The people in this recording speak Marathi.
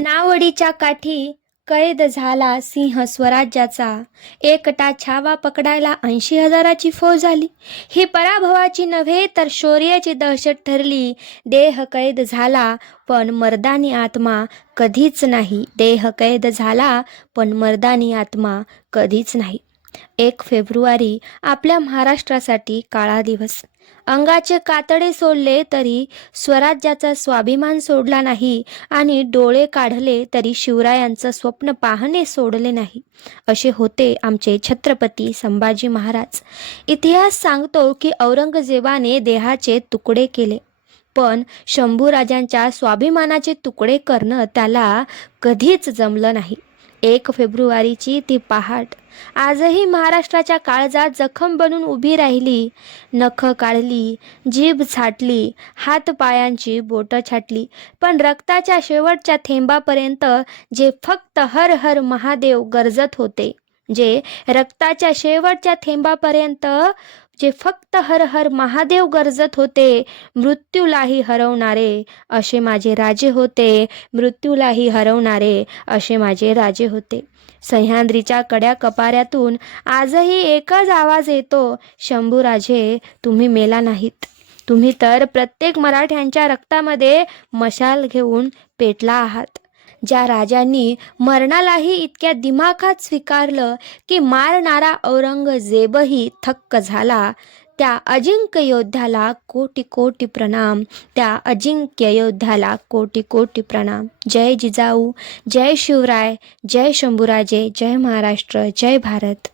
नावडीच्या काठी कैद झाला सिंह स्वराज्याचा. एकटा छावा पकडायला ऐंशी हजाराची फौज आली ही पराभवाची नव्हे तर शौर्याची दहशत ठरली. देह कैद झाला पण मर्दानी आत्मा कधीच नाही. देह कैद झाला पण मर्दानी आत्मा कधीच नाही. एक फेब्रुवारी आपल्या महाराष्ट्रासाठी काळा दिवस. अंगाचे कातडे सोडले तरी स्वराज्याचा स्वाभिमान सोडला नाही आणि डोळे काढले तरी शिवरायांचं स्वप्न पाहणे सोडले नाही. असे होते आमचे छत्रपती संभाजी महाराज. इतिहास सांगतो की औरंगजेबाने देहाचे तुकडे केले. पण शंभूराजांच्या स्वाभिमानाचे तुकडे करणं त्याला कधीच जमलं नाही. एक फेब्रुवारीची ती पहाट. आजही महाराष्ट्राच्या काळजात जखम बनून उभी राहिली नख काढली जीभ छाटली हातपायांची बोटं छाटली पण रक्ताच्या शेवटच्या थेंबापर्यंत जे फक्त हर हर महादेव गरजत होते जे रक्ताच्या शेवटच्या थेंबापर्यंत जे फक्त हर हर महादेव गरजत होते मृत्यूलाही हरवणारे असे माझे राजे होते मृत्यूलाही हरवणारे असे माझे राजे होते. सह्याद्रीच्या कड्या कपाऱ्यातून आजही एकच आवाज येतो शंभूराजे तुम्ही मेला नाहीत. तुम्ही तर प्रत्येक मराठ्यांच्या रक्तामध्ये मशाल घेऊन पेटला आहात. ज्या राजांनी मरणालाही इतक्या दिमाखात स्वीकारलं की मारणारा औरंगजेबही थक्क झाला. त्या अजिंक्य योद्ध्याला कोटी कोटी प्रणाम. त्या अजिंक्य योद्ध्याला कोटी कोटी प्रणाम. जय जिजाऊ जय शिवराय जय शंभूराजे जय महाराष्ट्र जय भारत.